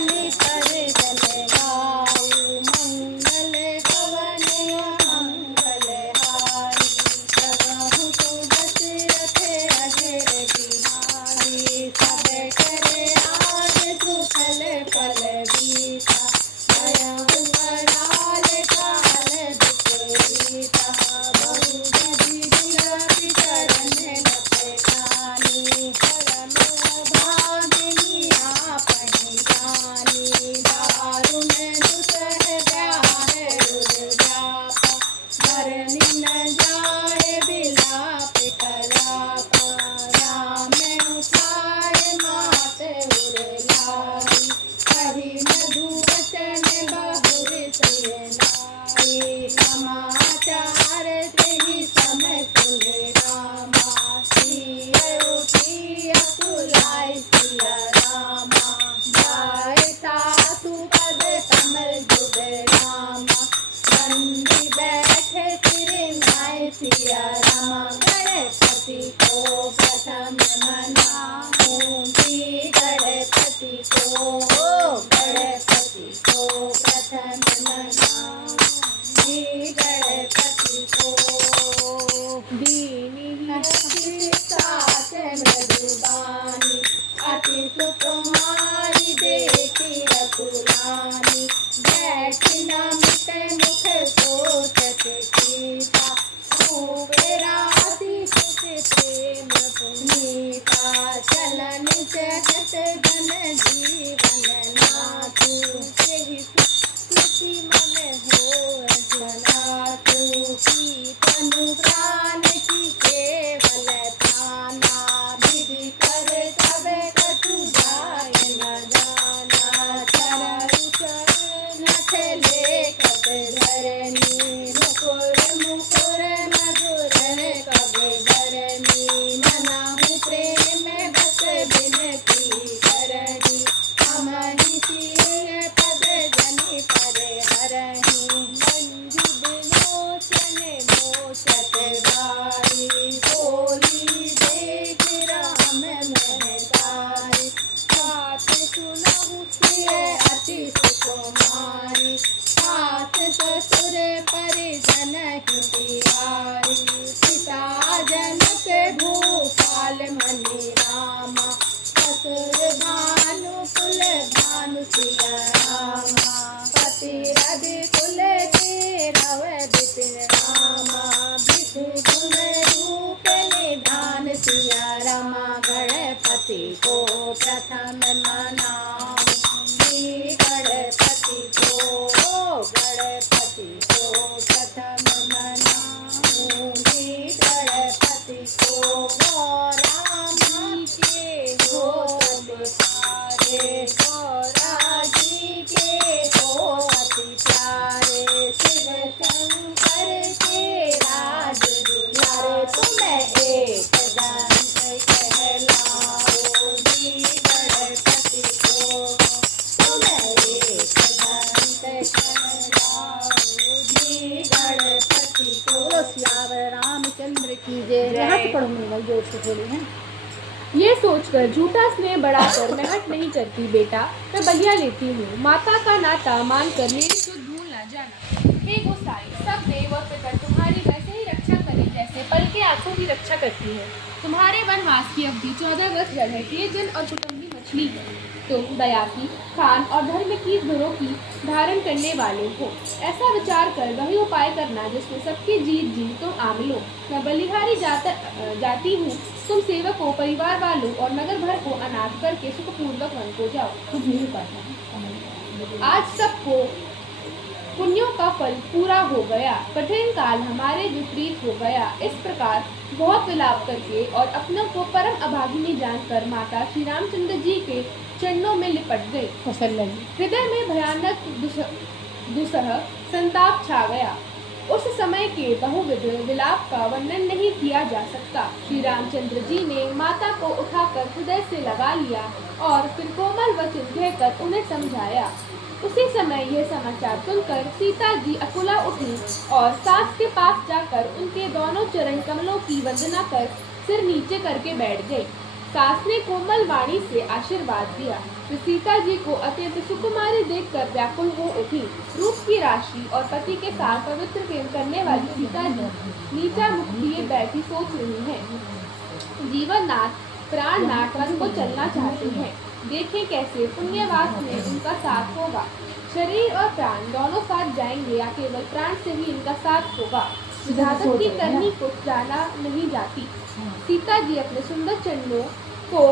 धनी परिजन गाऊ मंगल हवन मंगल हारी जगहु तो दशरथ अजर बिहारी सब करे आज सुफल फल बीता भयहु कराल काल विपरीता बहु बधि बिलपि चरण लपटानी परम भागिनी आपहि जानी दारुण दुसह ब्याह उर्जापा भरनि न जाय बिलाप कलापा राम उठाय मात उरलाई कहि मधु वचन बहुर सयनाई समाचार तेहि समय सुन रामा सिय उठी अकुलाय सिया रामा जाय सासु पद कमल जुग रामा बंदी बैठे सिर नाय सिया रामा गणपति को प्रथम मनाऊं जी गणपति को प्रथम मनाऊं जी गणपति को दीनी साथ मृदुबानी अति सुकुमारी देखी रघुरानी बैठ न मिटे मुख सोचत सीता राति सुख प्रेम पुनीता चलन चहत धन जीवन नाथु सेहि स्मृति मन हो जनातु की तनु प्राण की केवल ध्याना विधि कर तब कछु जाय न जाना चरु चरण चले कब धरनी मुकुर मधुर कब धरनी मनाहु प्रेम बस बिनती करनी हमहि सिय पद जनि पर हरहि मंजु बिलोचन मोचत बारी बोली देख राम महतारी बात सुनहु सिय अति सुकुमारी सास ससुर परिजन हितियारी पिता जनक भूपाल मनि रामा ससुर भानु कुल भानु सिया रामा पति रवि कुल के रव बिपिन रामा विधु गुण रूप निधान सिया रामा गणपति को प्रथम मनाऊं जी गणपति को प्रथम मनाऊं जी गणपति को राम के हो प्यारे जी के हो अति प्यारे शिव शंकर के राज दुलारे तुम एक दंत कहलाओ जी गणपति को तुम एक दंत कहलाओ जी गणपति को सियावर रामचंद्र की जय। यहाँ से पढ़ो मेरा जोर से थोड़ी है। ये सोचकर झूठा स्नेह बढ़ाकर मैं हट नहीं करती बेटा, मैं बलिया लेती हूँ। माता का नाता मानकर मेरी सुध भूल न जाना। हे गोसाई, सब देव और पितर तुम्हारी वैसे ही रक्षा करें जैसे पल के आंखों की रक्षा करती है। तुम्हारे वनवास की अवधि 14 वर्ष है। ये जन और कुटुंबी मछली है। तुम दया की, खान और धर्म की धुरों की धारण करने वाले हो। ऐसा विचार कर वही उपाय करना जिसमें सबकी जीत जी तुम आम लो। मैं बलिहारी जाती हूँ। तुम सेवकों, परिवार वालों और नगर भर को अनाथ करके सुखपूर्वक वन को जाओ। कुछ नहीं पाता। आज सबको पुण्यों का फल पूरा हो गया। कठिन काल हमारे विपरीत हो गया। इस प्रकार बहुत विलाप करके और अपनों को परम अभागिनी जानकर माता श्री रामचंद्र जी के चरणों में लिपट गई। हृदय में भयानक दुसह संताप छा गया। उस समय के बहुविध विलाप का वर्णन नहीं किया जा सकता। श्री रामचंद्र जी ने माता को उठाकर हृदय से लगा लिया और फिर कोमल वचन कहकर उन्हें समझाया। उसी समय यह समाचार सुनकर सीता जी अकुला उठी और सास के पास जाकर उनके दोनों चरण कमलों की वंदना कर सिर नीचे करके बैठ गई। सास ने कोमल वाणी से आशीर्वाद दिया। वे सीता जी को अत्यंत सुकुमारी देखकर व्याकुल हो उठी। रूप की राशि और पति के साथ पवित्र प्रेम करने वाली सीता जी नीचा मुख किए बैठी सोच रही हैं। जीवननाथ प्राणनाथ वन को चलना चाहते हैं। देखें कैसे पुण्यवास में उनका साथ होगा। शरीर और प्राण दोनों साथ जाएंगे या केवल प्राण से ही इनका साथ होगा। विधाता की करनी को जाना नहीं जाती। सीता जी अपने सुंदर चरणों को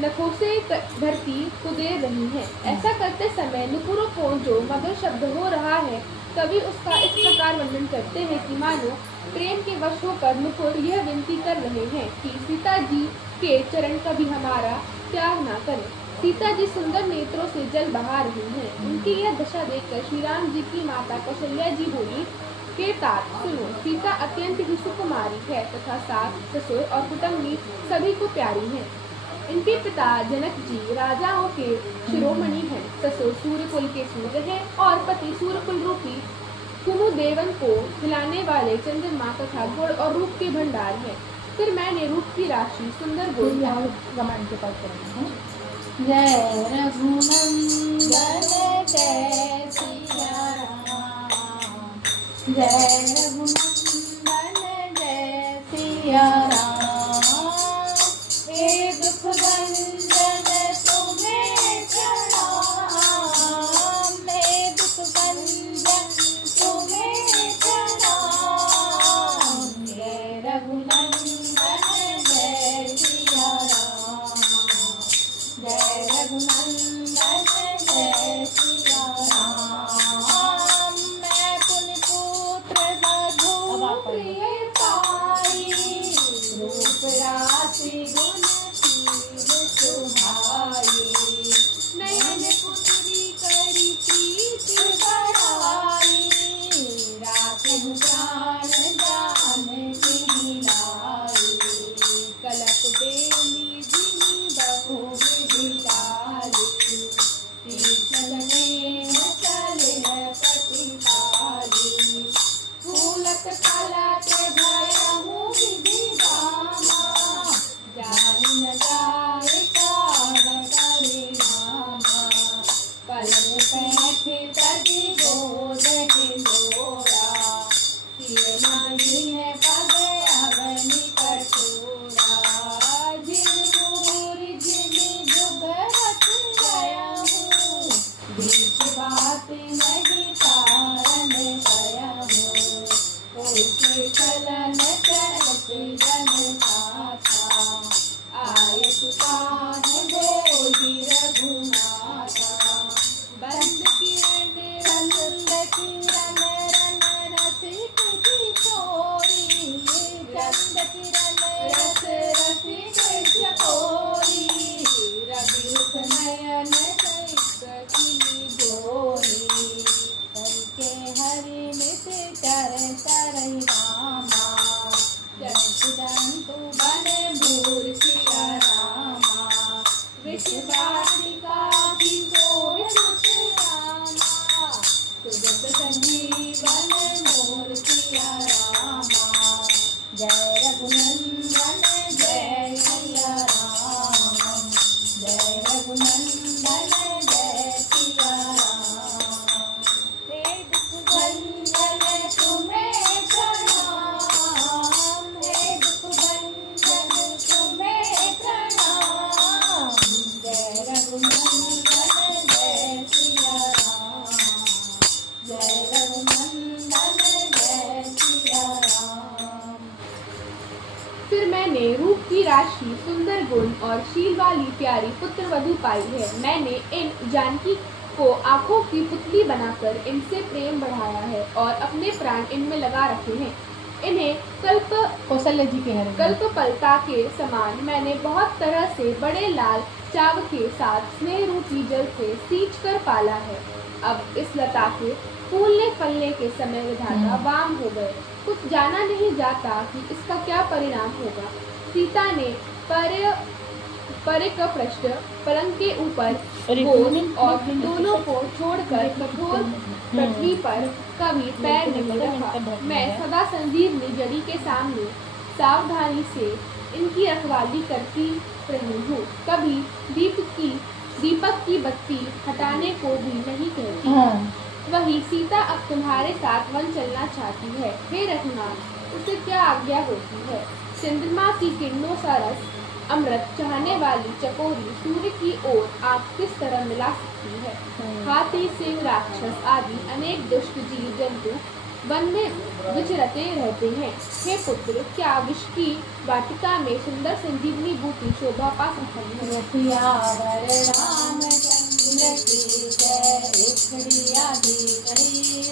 नखों से धरती को दे रही हैं। ऐसा करते समय नुपुरों को जो मधुर शब्द हो रहा है, कवि उसका इस प्रकार वर्णन करते हैं कि मानो प्रेम के वश होकर नुपुर यह विनती कर रहे हैं कि सीता जी के चरण कभी हमारा त्याग ना करें। सीता जी सुंदर नेत्रों से जल बहा रही हैं। उनकी यह दशा देखकर श्री राम जी की माता कौशल्या जी बोली के तात सुनो, सीता अत्यंत ही सुकुमारी है तथा सास ससुर और कुटुंबी सभी को प्यारी है। इनके पिता जनक जी राजाओं के शिरोमणि हैं। ससुर सूर्यकुल के सूर्य हैं और पति सूर्यकुल रूपी कुमुदेवन को खिलाने वाले चंद्रमा तथा गुण और रूप के भंडार हैं। फिर मैंने रूप की राशि सुंदर गुण रामायण के पास करेंगे। जय रघुनंदन जय सिया राम, जय रघुनंदन जय सिया राम। हे दुख भंजन तुम्हें प्रणाम, हे दुख भंजन तुम्हें प्रणाम। जय रघुनंदन जय सिया राम, जय रघुनंदन जय सिया राम। मैं पुण्य पुत्र रघु प्रिय पाई, रूप राशि गुण शील सुहाई। नयन पुत्री करी प्रीति बढ़ाई, राखहु प्राण जानकी लाई। कलप बेली जिनि बहु विधि लाली, चलने चलिन प्रतिपाली। फूलक फलक भयहु विधि दामा, जानि न जाय काग परिणामा। पलंग पैठि तजि गोद हिंडोरा, सिय नाहिन पग अवनि कठोरा। झिलमुर झिलि जुगहत गयहु, बीच बात नहीं कारण भयहु। कोई चलन चलत जन था, आय सुताहि बोहि रघुनाथा। बंद किरण रन रसिक किशोरी, बंद किरण रस रसिक चकोरी। रवि मुख नयन सैकसिनी जोरी, करके हरि नित तरहि रामा। जंतु जंतु बन भूर सिया रामा, विष वाटिका किशोर सुत रामा। सुगत संजीवन मोर सिया रामा, जय रघुनंदन जय सिया राम, जय रघुनंदन जय सिया राम। हे दुख भंजन तुम्हें प्रणाम, हे दुख भंजन तुम्हें प्रणाम। जय रघुनंदन जय सिया राम, जय रघुनंदन जय सिया राम। फिर मैंने रूप की राशि सुंदर गुण और शील वाली प्यारी पुत्र वधु पाई है। मैंने इन जानकी को आंखों की पुतली बनाकर इनसे प्रेम बढ़ाया है और अपने प्राण इनमें लगा रखे हैं। इन्हें कौशल्या जी के हैं। कल्पपलता के समान मैंने बहुत तरह से बड़े लाल चाव के साथ स्नेह रूपी जल से सींच कर पाला है। अब इस लता के फूलने फलने के समय विधाता वाम हो गए। कुछ जाना नहीं जाता कि इसका क्या परिणाम होगा। सीता ने परिकपृष्ठ पलंग के ऊपर गोद और दोनों को छोड़कर कठोर पृथ्वी पर कभी पैर नहीं रखा। मैं सदा संजीवनी जड़ी के सामने सावधानी से इनकी रखवाली करती रही हूँ। कभी दीपक की बत्ती हटाने को भी नहीं कहती। हाँ। वही सीता अब तुम्हारे साथ वन चलना चाहती है। हे रघुनाथ, उसे क्या आज्ञा होती है? चंद्रमा की किरणों सा रस अमृत चाहने वाली चकोरी सूर्य की ओर आँख किस तरह मिला सकती है? हाथी, सिंह, राक्षस आदि अनेक दुष्ट जीव जंतु वन में विचरते रहते हैं। हे पुत्र, क्या विष की वाटिका में सुंदर संजीवनी बूटी शोभा पा सकती है? सियावर रामचंद्र की जय। एक घड़ी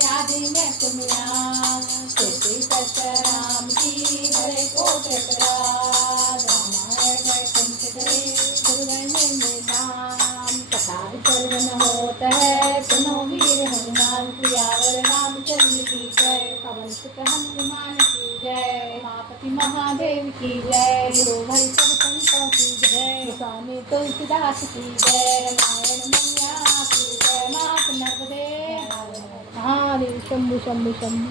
आदि में तुम यहाँ। स्तुति करते राम की हरे को टकराव। रामायण वैकुंठ गए गुरुवर्ण में धाम। कथा विसर्जन होता है सुनो वीर हनुमान। सियावर रामचंद्र की जय। पवन सुत हनुमान की जय। उमापति महादेव की जय। गुरु भाई सब संतों की जय। स्वामी तुलसीदास की जय। रामायण मैया की जय। मात नर्मदे। महादेव शंभु शंभु शंभु।